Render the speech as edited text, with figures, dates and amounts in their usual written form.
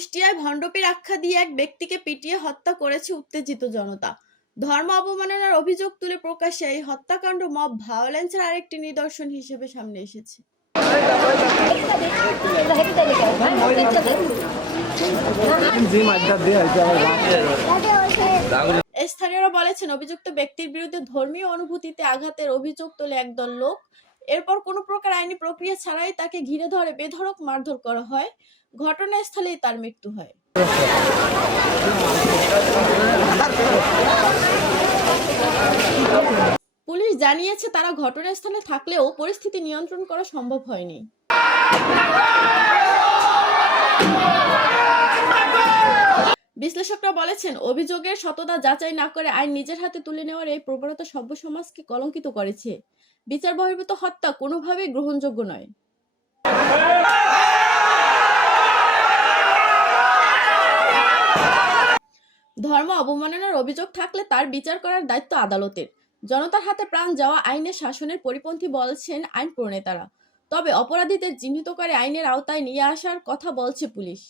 কুষ্টিয়ায় ভণ্ডপীর আখ্যা দিয়ে এক ব্যক্তিকে পিটিয়ে হত্যা করেছে উত্তেজিত জনতা। ধর্ম অবমাননার অভিযোগ তুলে প্রকাশ্যে এই হত্যাকাণ্ড মব ভায়োলেন্সের আরেকটি নিদর্শন হিসেবে সামনে এসেছে। স্থানীয়রা বলেছেন, অভিযুক্ত ব্যক্তির বিরুদ্ধে ধর্মীয় অনুভূতিতে আঘাতের অভিযোগ তোলে একদল লোক। এরপর কোনো প্রকার আইনি প্রক্রিয়া ছাড়াই তাকে ঘিরে ধরে বেধড়ক মারধর করা হয়। ঘটনাস্থলেই তার মৃত্যু হয়। পুলিশ জানিয়েছে, তারা ঘটনাস্থলে থাকলেও পরিস্থিতি নিয়ন্ত্রণ করা সম্ভব হয়নি। বিশ্লেষকরা বলেছেন, অভিযোগের সততা যাচাই না করে আইন নিজের হাতে তুলে নেওয়ার এই প্রবণতা সভ্য সমাজকে কলঙ্কিত করেছে। বিচার বহির্ভূত হত্যা কোনোভাবেই গ্রহণযোগ্য নয়। ধর্ম অবমাননার অভিযোগ থাকলে তার বিচার করার দায়িত্ব আদালতের। জনতার হাতে প্রাণ যাওয়া আইনের শাসনের পরিপন্থী বলছেন আইন প্রণেতারা। তবে অপরাধীদের চিহ্নিত করে আইনের আওতায় নিয়ে আসার কথা বলছে পুলিশ।